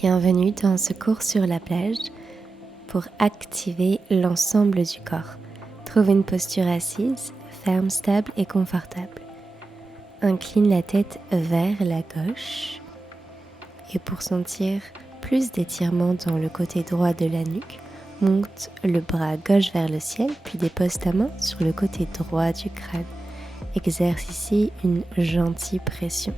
Bienvenue dans ce cours sur la plage pour activer l'ensemble du corps. Trouve une posture assise, ferme, stable et confortable. Incline la tête vers la gauche et pour sentir plus d'étirement dans le côté droit de la nuque, monte le bras gauche vers le ciel puis dépose ta main sur le côté droit du crâne. Exerce ici une gentille pression.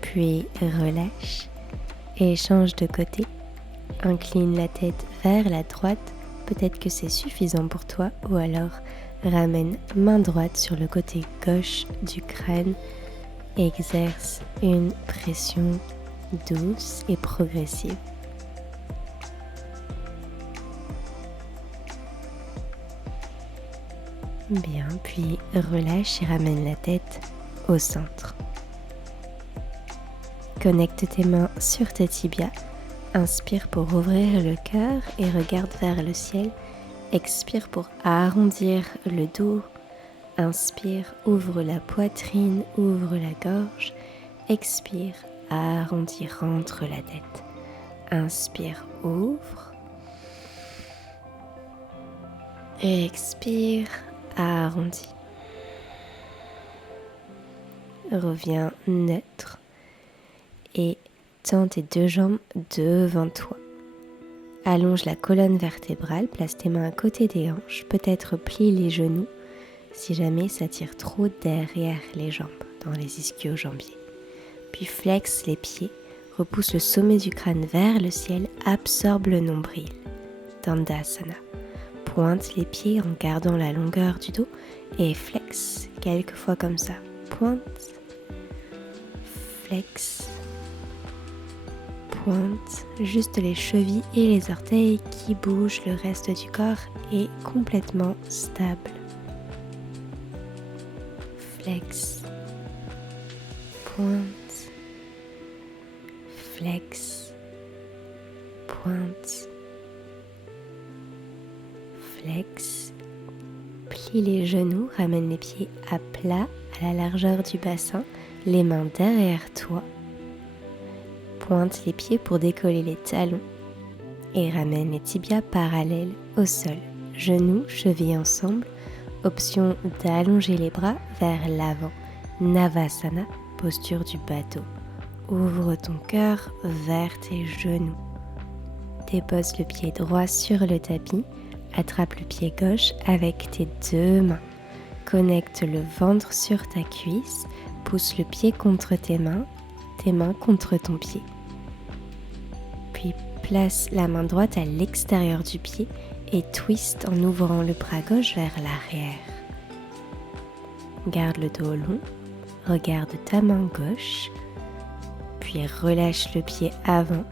Puis relâche et change de côté. Incline la tête vers la droite, peut-être que c'est suffisant pour toi, ou alors ramène main droite sur le côté gauche du crâne et exerce une pression douce et progressive. Bien, puis relâche et ramène la tête au centre. Connecte tes mains sur tes tibias. Inspire pour ouvrir le cœur et regarde vers le ciel. Expire pour arrondir le dos. Inspire, ouvre la poitrine, ouvre la gorge. Expire, arrondis, rentre la tête. Inspire, ouvre. Expire, arrondis. Reviens neutre. Et tends tes deux jambes devant toi. Allonge la colonne vertébrale, place tes mains à côté des hanches, peut-être plie les genoux si jamais ça tire trop derrière les jambes, dans les ischio-jambiers. Puis flexe les pieds, repousse le sommet du crâne vers le ciel, absorbe le nombril. Dandasana. Pointe les pieds en gardant la longueur du dos et flexe quelques fois comme ça. Pointe, flexe, pointe, juste les chevilles et les orteils qui bougent, le reste du corps est complètement stable. Flex, pointe, flex, pointe, flex, plie les genoux, ramène les pieds à plat, à la largeur du bassin, les mains derrière toi. Pointe les pieds pour décoller les talons et ramène les tibias parallèles au sol. Genoux, chevilles ensemble. Option d'allonger les bras vers l'avant. Navasana, posture du bateau. Ouvre ton cœur vers tes genoux. Dépose le pied droit sur le tapis. Attrape le pied gauche avec tes deux mains. Connecte le ventre sur ta cuisse. Pousse le pied contre tes mains contre ton pied. Puis place la main droite à l'extérieur du pied et twist en ouvrant le bras gauche vers l'arrière. Garde le dos long, regarde ta main gauche, puis relâche le pied avant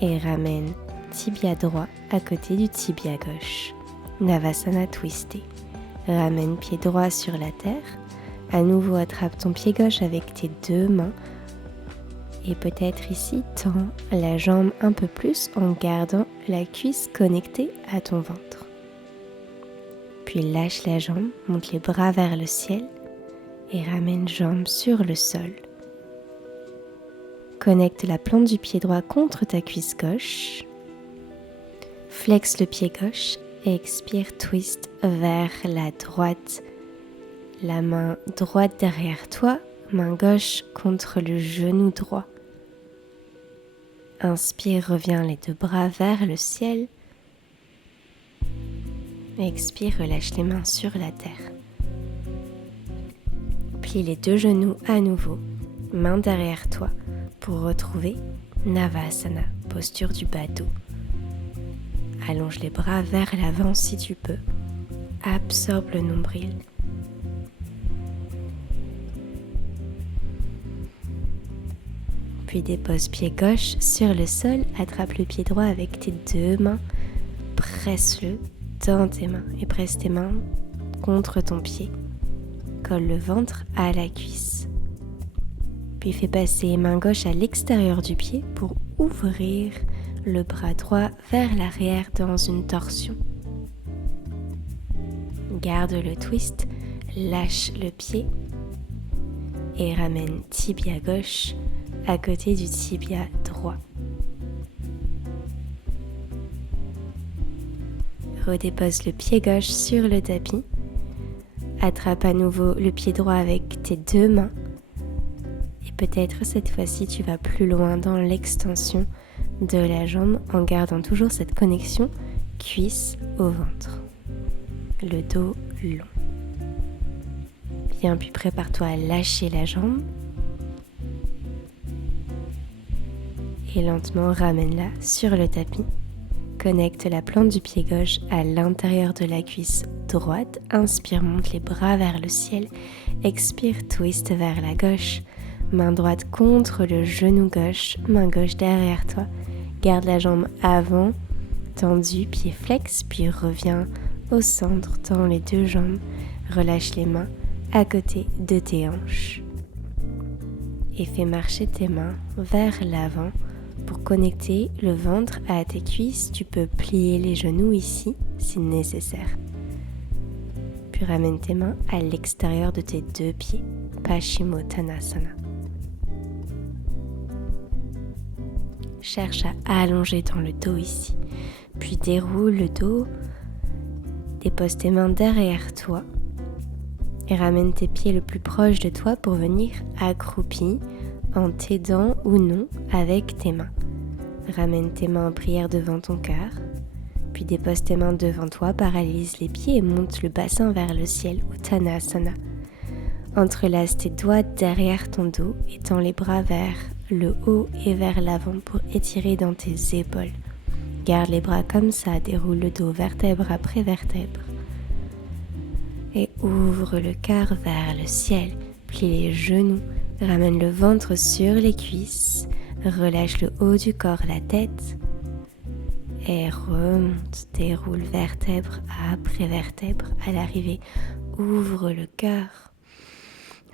et ramène tibia droit à côté du tibia gauche. Navasana twisté. Ramène pied droit sur la terre. À nouveau, attrape ton pied gauche avec tes deux mains et peut-être ici, tends la jambe un peu plus en gardant la cuisse connectée à ton ventre. Puis lâche la jambe, monte les bras vers le ciel et ramène jambe sur le sol. Connecte la plante du pied droit contre ta cuisse gauche. Flexe le pied gauche et expire, twist vers la droite. La main droite derrière toi, main gauche contre le genou droit. Inspire, reviens les deux bras vers le ciel. Expire, relâche les mains sur la terre. Plie les deux genoux à nouveau, main derrière toi pour retrouver Navasana, posture du bateau. Allonge les bras vers l'avant si tu peux. Absorbe le nombril. Puis dépose pied gauche sur le sol, attrape le pied droit avec tes deux mains, presse-le dans tes mains et presse tes mains contre ton pied. Colle le ventre à la cuisse. Puis fais passer main gauche à l'extérieur du pied pour ouvrir le bras droit vers l'arrière dans une torsion. Garde le twist, lâche le pied et ramène tibia gauche à côté du tibia droit. Redépose le pied gauche sur le tapis. Attrape à nouveau le pied droit avec tes deux mains. Et peut-être cette fois-ci, tu vas plus loin dans l'extension de la jambe en gardant toujours cette connexion cuisse au ventre. Le dos long. Bien, puis prépare-toi à lâcher la jambe. Et lentement ramène-la sur le tapis. Connecte la plante du pied gauche à l'intérieur de la cuisse droite. Inspire, monte les bras vers le ciel. Expire, twist vers la gauche. Main droite contre le genou gauche. Main gauche derrière toi. Garde la jambe avant, tendue, pied flex, puis reviens au centre, tends les deux jambes. Relâche les mains à côté de tes hanches. Et fais marcher tes mains vers l'avant. Pour connecter le ventre à tes cuisses, tu peux plier les genoux ici si nécessaire. Puis ramène tes mains à l'extérieur de tes deux pieds, Paschimottanasana. Cherche à allonger dans le dos ici, puis déroule le dos, dépose tes mains derrière toi et ramène tes pieds le plus proche de toi pour venir accroupi en t'aidant ou non avec tes mains. Ramène tes mains en prière devant ton cœur, puis dépose tes mains devant toi, paralyse les pieds et monte le bassin vers le ciel, Uttanasana. Entrelace tes doigts derrière ton dos et tends les bras vers le haut et vers l'avant pour étirer dans tes épaules. Garde les bras comme ça, déroule le dos vertèbre après vertèbre. Et ouvre le cœur vers le ciel, plie les genoux, ramène le ventre sur les cuisses, relâche le haut du corps, la tête et remonte, déroule vertèbre après vertèbre. À l'arrivée, ouvre le cœur,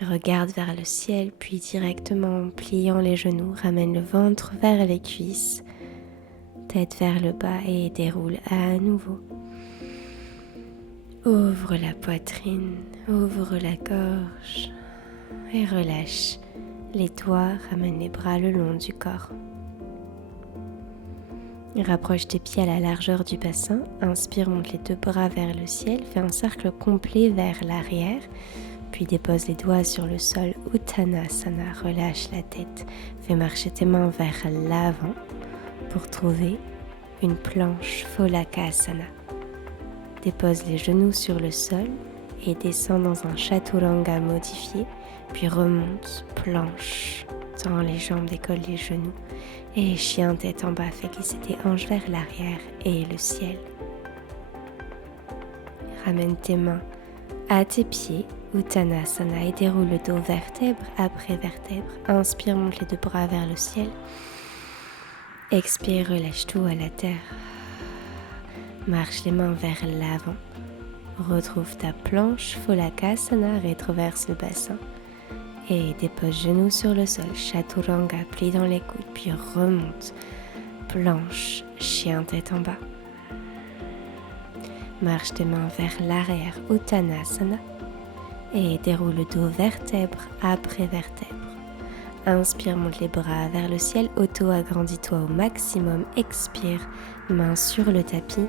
regarde vers le ciel, puis directement en pliant les genoux, ramène le ventre vers les cuisses, tête vers le bas et déroule à nouveau. Ouvre la poitrine, ouvre la gorge et relâche les doigts, ramène les bras le long du corps. Rapproche tes pieds à la largeur du bassin, inspire, monte les deux bras vers le ciel, fais un cercle complet vers l'arrière, puis dépose les doigts sur le sol, Uttanasana, relâche la tête, fais marcher tes mains vers l'avant pour trouver une planche Pholakasana. Dépose les genoux sur le sol et descends dans un Chaturanga modifié, puis remonte, planche, tends les jambes, décolle les genoux et chien tête en bas, fais glisser tes hanches vers l'arrière et le ciel. Ramène tes mains à tes pieds, Uttanasana, et déroule le dos vertèbre après vertèbre. Inspire, monte les deux bras vers le ciel. Expire, relâche tout à la terre. Marche les mains vers l'avant. Retrouve ta planche Pholakasana, rétroverse le bassin. Et dépose genoux sur le sol, Chaturanga, plie dans les coudes, puis remonte, planche, chien tête en bas. Marche tes mains vers l'arrière, Uttanasana, et déroule le dos vertèbre après vertèbre. Inspire, monte les bras vers le ciel, auto-agrandis-toi au maximum, expire, main sur le tapis,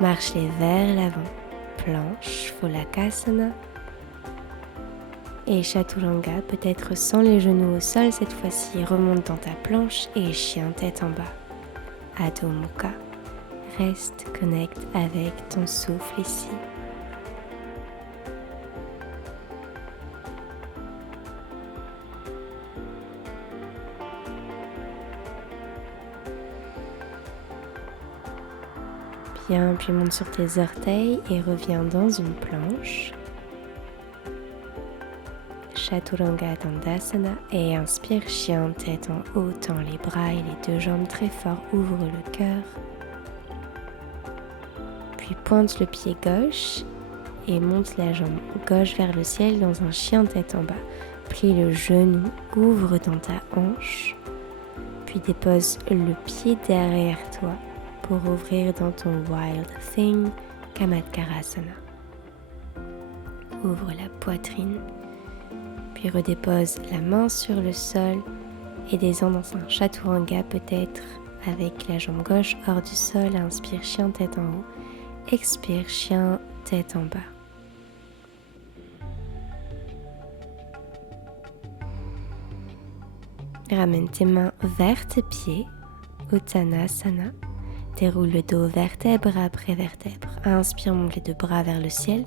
marche-les vers l'avant, planche, Pholakasana, et Chaturanga, peut-être sans les genoux au sol cette fois-ci, remonte dans ta planche et chien tête en bas. Adho Mukha, reste connecte avec ton souffle ici. Bien, puis monte sur tes orteils et reviens dans une planche. Chaturanga Dandasana et inspire, chien tête en haut, tends les bras et les deux jambes très fort, ouvre le cœur. Puis pointe le pied gauche et monte la jambe gauche vers le ciel dans un chien tête en bas. Plie le genou, ouvre dans ta hanche, puis dépose le pied derrière toi pour ouvrir dans ton Wild Thing, Kamatkarasana. Ouvre la poitrine. Puis redépose la main sur le sol et descend dans un chaturanga peut-être avec la jambe gauche hors du sol. Inspire, chien tête en haut. Expire, chien tête en bas. Ramène tes mains vers tes pieds, Uttanasana. Déroule le dos vertèbre après vertèbre. Inspire, monte les deux bras vers le ciel.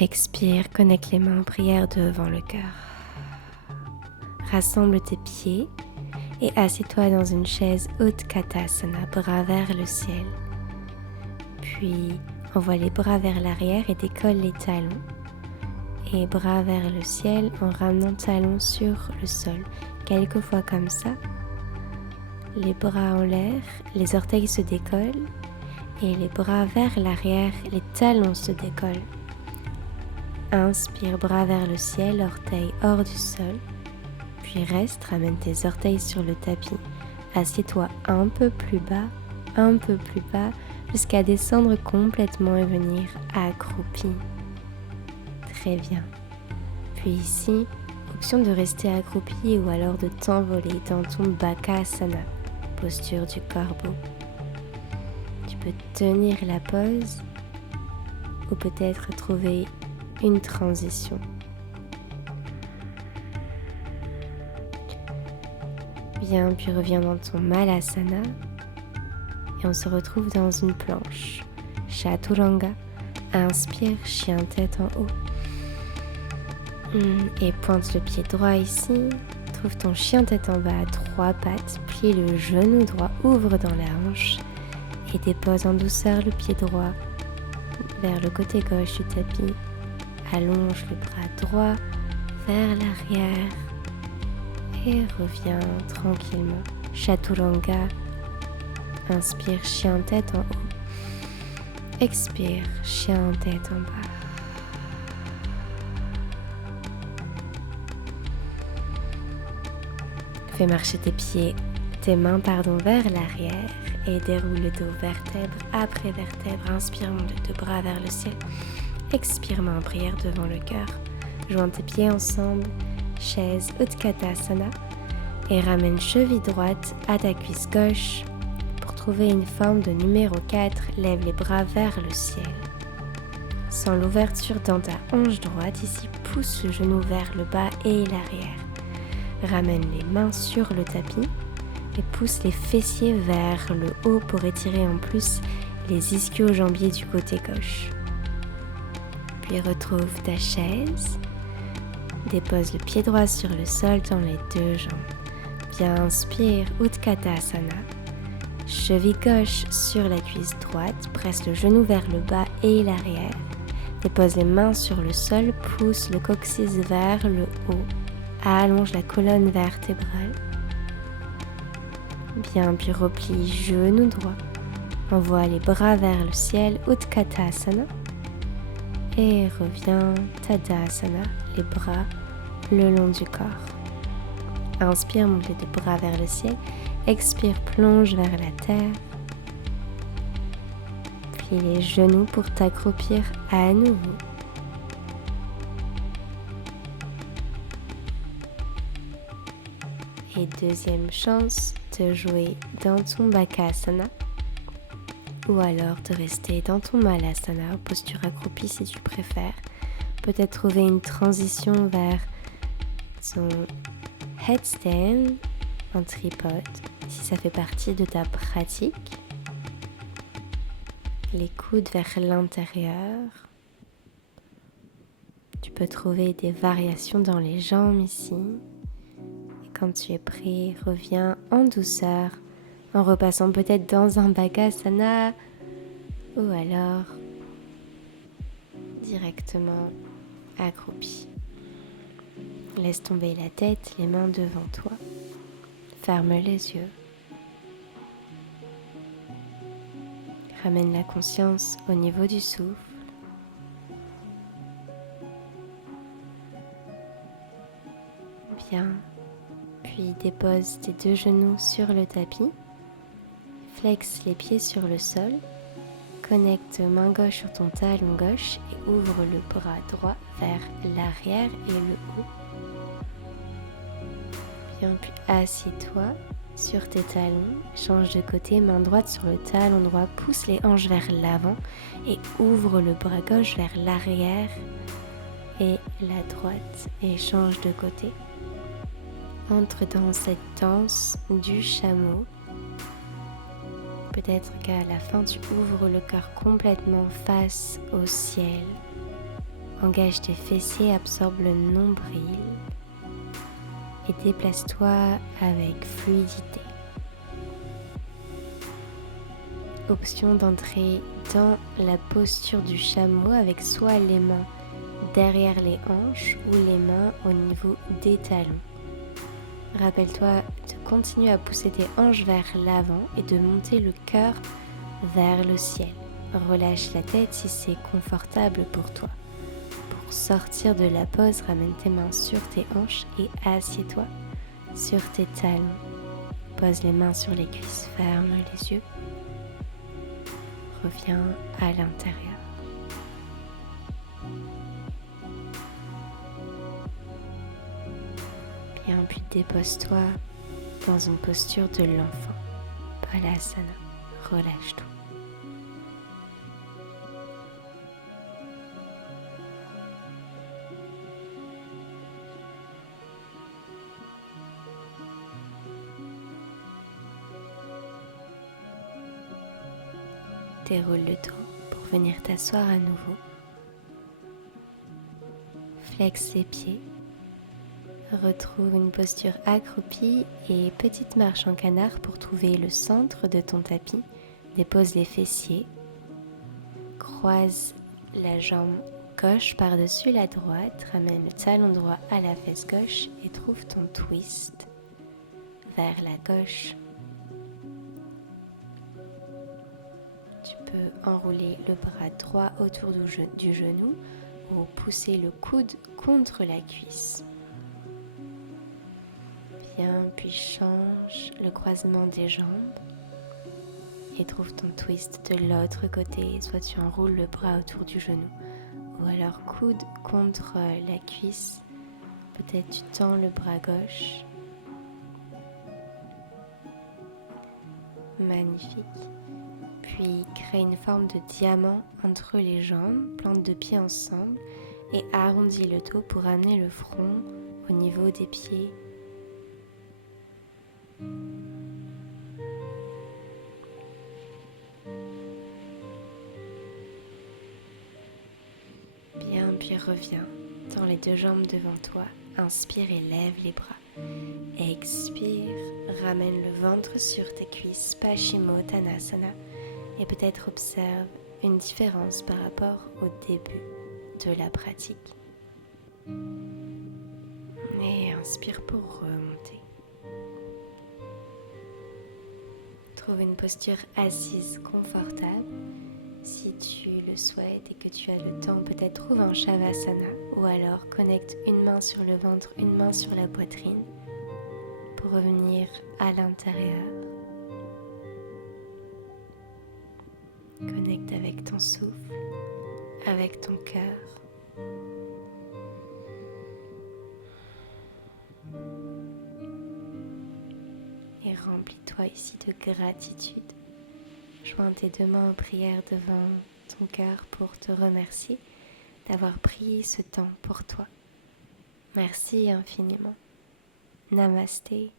Expire, connecte les mains en prière devant le cœur. Rassemble tes pieds et assieds-toi dans une chaise Utkatasana, bras vers le ciel. Puis envoie les bras vers l'arrière et décolle les talons. Et bras vers le ciel en ramenant talons sur le sol. Quelques fois comme ça. Les bras en l'air, les orteils se décollent. Et les bras vers l'arrière, les talons se décollent. Inspire, bras vers le ciel, orteils hors du sol. Puis reste, ramène tes orteils sur le tapis. Assieds-toi un peu plus bas, jusqu'à descendre complètement et venir accroupi. Très bien. Puis ici, option de rester accroupi ou alors de t'envoler dans ton Bakasana, posture du corbeau. Tu peux tenir la pose ou peut-être trouver une transition. Bien, puis reviens dans ton Malasana et on se retrouve dans une planche. Chaturanga. Inspire, chien tête en haut. Et pointe le pied droit ici. Trouve ton chien tête en bas à 3 pattes. Plie le genou droit, ouvre dans la hanche et dépose en douceur le pied droit vers le côté gauche du tapis. Allonge le bras droit vers l'arrière et reviens tranquillement. Chaturanga. Inspire, chien tête en haut. Expire, chien tête en bas. Fais marcher tes mains vers l'arrière et déroule le dos vertèbre après vertèbre. Inspire, monte les deux bras vers le ciel. Expire, main en prière devant le cœur. Joins tes pieds ensemble, chaise Utkatasana et ramène cheville droite à ta cuisse gauche. Pour trouver une forme de numéro 4, lève les bras vers le ciel. Sens l'ouverture dans ta hanche droite. Ici, pousse le genou vers le bas et l'arrière. Ramène les mains sur le tapis et pousse les fessiers vers le haut pour étirer en plus les ischio-jambiers du côté gauche. Puis retrouve ta chaise. Dépose le pied droit sur le sol dans les deux jambes. Bien, inspire, Utkatasana. Cheville gauche sur la cuisse droite. Presse le genou vers le bas et l'arrière. Dépose les mains sur le sol. Pousse le coccyx vers le haut. Allonge la colonne vertébrale. Bien, puis replie genou droit. Envoie les bras vers le ciel, Utkatasana. Et reviens, Tadasana, les bras le long du corps. Inspire, monte les deux bras vers le ciel. Expire, plonge vers la terre. Plie les genoux pour t'accroupir à nouveau. Et deuxième chance de jouer dans ton Bakasana ou alors de rester dans ton Malasana, posture accroupie si tu préfères. Peut-être trouver une transition vers ton headstand en tripode si ça fait partie de ta pratique. Les coudes vers l'intérieur. Tu peux trouver des variations dans les jambes ici. Quand tu es prêt, reviens en douceur, en repassant peut-être dans un Bakasana ou alors directement accroupi. Laisse tomber la tête, les mains devant toi. Ferme les yeux. Ramène la conscience au niveau du souffle. Bien. Puis dépose tes deux genoux sur le tapis. Flexe les pieds sur le sol, Connecte main gauche sur ton talon gauche et ouvre le bras droit vers l'arrière et le haut. Bien, puis assieds-toi sur tes talons, change de côté, main droite sur le talon droit, pousse les hanches vers l'avant et ouvre le bras gauche vers l'arrière et la droite et change de côté. Entre dans cette danse du chameau. Peut-être qu'à la fin, tu ouvres le cœur complètement face au ciel. Engage tes fessiers, absorbe le nombril et déplace-toi avec fluidité. Option d'entrer dans la posture du chameau avec soit les mains derrière les hanches ou les mains au niveau des talons. Rappelle-toi de continuer à pousser tes hanches vers l'avant et de monter le cœur vers le ciel. Relâche la tête si c'est confortable pour toi. Pour sortir de la pose, ramène tes mains sur tes hanches et assieds-toi sur tes talons. Pose les mains sur les cuisses, ferme les yeux. Reviens à l'intérieur. Bien, puis dépose-toi dans une posture de l'enfant. Balasana, relâche-toi. Déroule le dos pour venir t'asseoir à nouveau. Flexe les pieds. Retrouve une posture accroupie et petite marche en canard pour trouver le centre de ton tapis. Dépose les fessiers. Croise la jambe gauche par-dessus la droite. Ramène le talon droit à la fesse gauche et trouve ton twist vers la gauche. Tu peux enrouler le bras droit autour du genou ou pousser le coude contre la cuisse. Bien, puis change le croisement des jambes et trouve ton twist de l'autre côté. Soit tu enroules le bras autour du genou ou alors coude contre la cuisse. Peut-être tu tends le bras gauche. Magnifique. Puis crée une forme de diamant entre les jambes, plante deux pieds ensemble et arrondis le dos pour amener le front au niveau des pieds. Bien, puis reviens dans les deux jambes devant toi. Inspire et lève les bras. Expire, ramène le ventre sur tes cuisses, Paschimottanasana, et peut-être observe une différence par rapport au début de la pratique. Et inspire pour remonter. Trouve une posture assise confortable. Si tu le souhaites et que tu as le temps, peut-être trouve un Shavasana ou alors connecte une main sur le ventre, une main sur la poitrine pour revenir à l'intérieur. Connecte avec ton souffle, avec ton cœur. Et remplis-toi ici de gratitude. Joins tes deux mains en prière devant ton cœur pour te remercier d'avoir pris ce temps pour toi. Merci infiniment. Namasté.